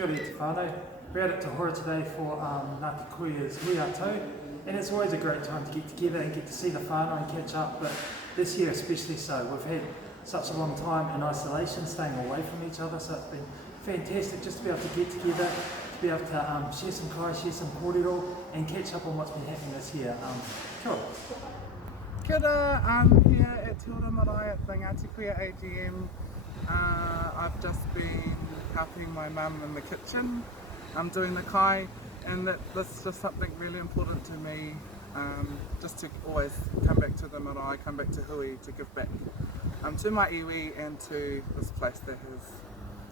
Kia ora te whānau. We're out at Te Hora today for Ngāti Kuia's whānau, and it's always a great time to get together and get to see the whānau and catch up, but this year especially so. We've had such a long time in isolation, staying away from each other, so it's been fantastic just to be able to get together, to be able to share some kai, share some kōrero, and catch up on what's been happening this year. Kia ora. Kia ora, I'm here at Te Hora Marae at the Ngāti Kuia AGM. I've just been helping my mum in the kitchen. I'm doing the kai, and that's just something really important to me, just to always come back to the marae, come back to hui, to give back to my iwi and to this place that has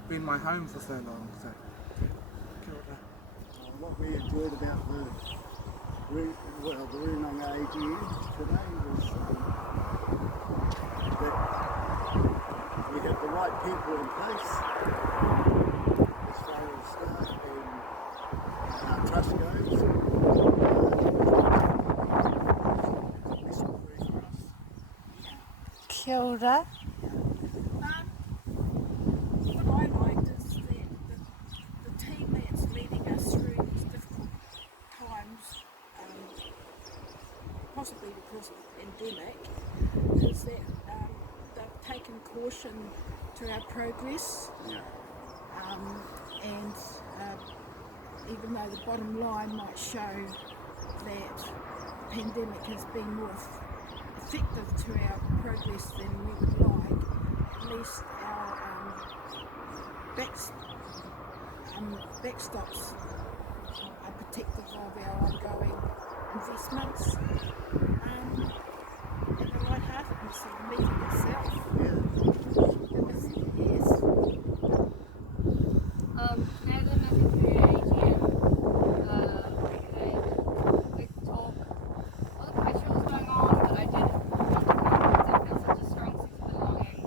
been my home for so long. So, kia ora. What we enjoyed about the Runanga AGM today was that we have the right people in place as far as staff and trust goes. Kia ora. What I liked is that the team that's leading us through these difficult times, possibly because of the pandemic, is that they've taken caution to our progress, and even though the bottom line might show that the pandemic has been more effective to our progress than we would like, at least our backstops are protective of our ongoing investments, and the lightheartedness of the meeting itself. Yes. Now the Ngāti Kuia AGM, we talk, wasn't quite sure what was going on, but I did feel such a strong sense of belonging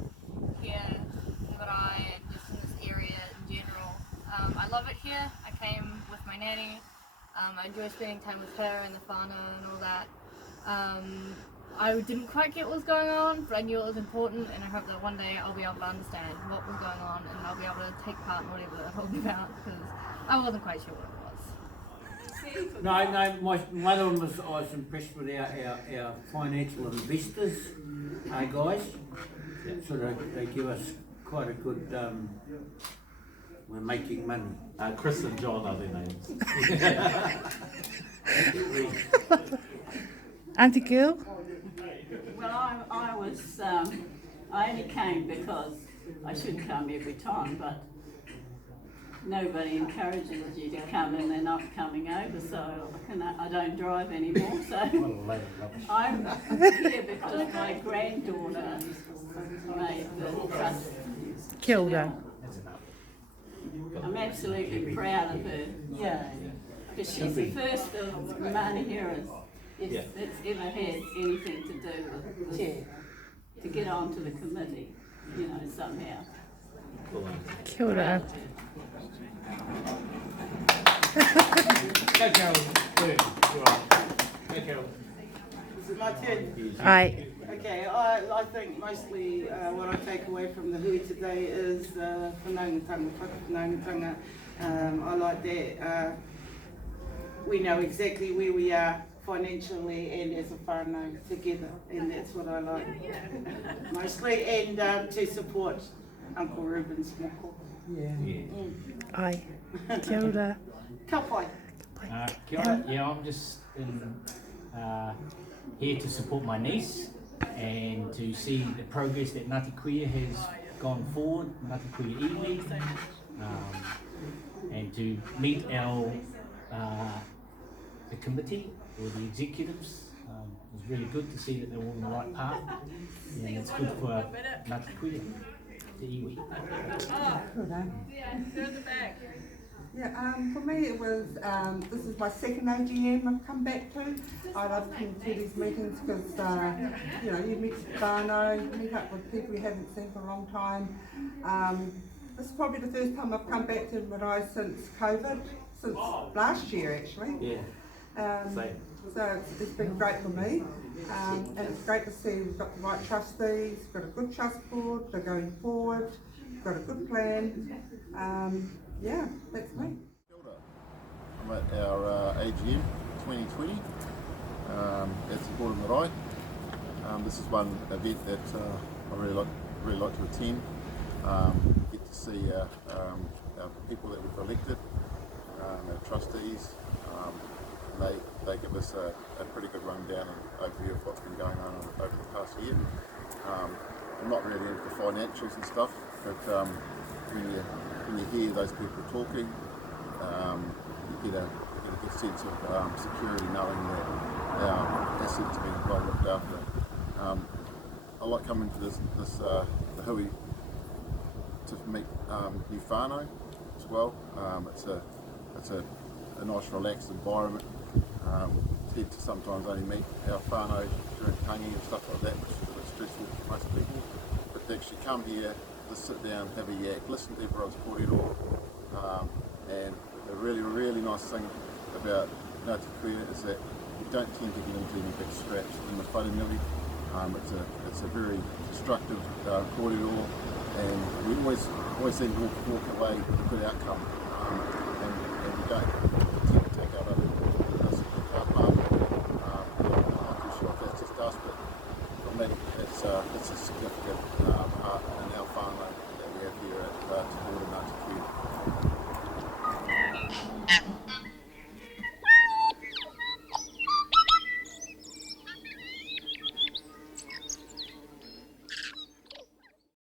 here in the marae and just in this area in general. I love it here. I came with my nanny. I enjoy spending time with her and the whānau and all that. I didn't quite get what was going on, but I knew it was important, and I hope that one day I'll be able to understand what was going on and I'll be able to take part in whatever they're talking about, because I wasn't quite sure what it was. No, my other one was, I was impressed with our financial investors, guys. So they give us quite a good, we're making money. Chris and John are their names. Auntie Girl. Well, I only came because I should come every time, but nobody encourages you to come and they're not coming over, so I don't drive anymore, so I'm here because my granddaughter made the trust. Kia ora. I'm absolutely proud of her, because she's the first of Maori that's ever had anything to do with to get onto the committee, somehow. Kia ora. Go Carol. Go Carol. Is it my turn? Ai. Okay, I think mostly what I take away from the hui today is whanaungatanga. I like that we know exactly where we are financially and as a whānau together, and that's what I like mostly, and to support Uncle Ruben's moko. Ai. Kia ora. Ka pai. Kia ora. Yeah, I'm just here to support my niece and to see the progress that Ngāti Kuia has gone forward, Ngāti Kuia iwi, and to meet our the committee or the executives. It was really good to see that they're all on the right path, and it's good for Ngāti Kuia, the iwi. Yeah, for me it was, this is my second AGM I've come back to. I love coming to these meetings because, you meet whānau, you meet up with people you haven't seen for a long time. This is probably the first time I've come back to Marae since COVID, since last year actually. Yeah. So it's been great for me, and it's great to see we've got the right trustees, we've got a good trust board, they're going forward, we've got a good plan. yeah, that's me. I'm at our AGM 2020 at Te Hora Marae. This is one event that I really like to attend. Get to see our people that we've elected, our trustees. They give us a pretty good rundown and overview of what's been going on over the past year. I'm not really into the financials and stuff, but when you hear those people talking, you get a good sense of security, knowing that our assets are being well looked after. I like coming to the hui to meet new whānau as well. It's a nice relaxed environment. Tend to sometimes only meet our whānau during tangi and stuff like that, which is a bit stressful for most people. But to actually come here, just sit down, have a yak, listen to everyone's kōrero, and the really nice thing about Ngāti Kuia is that you don't tend to get into any big scraps in the wharenui. It's a very constructive kōrero, and we always seem to walk away with a good outcome, and we don't.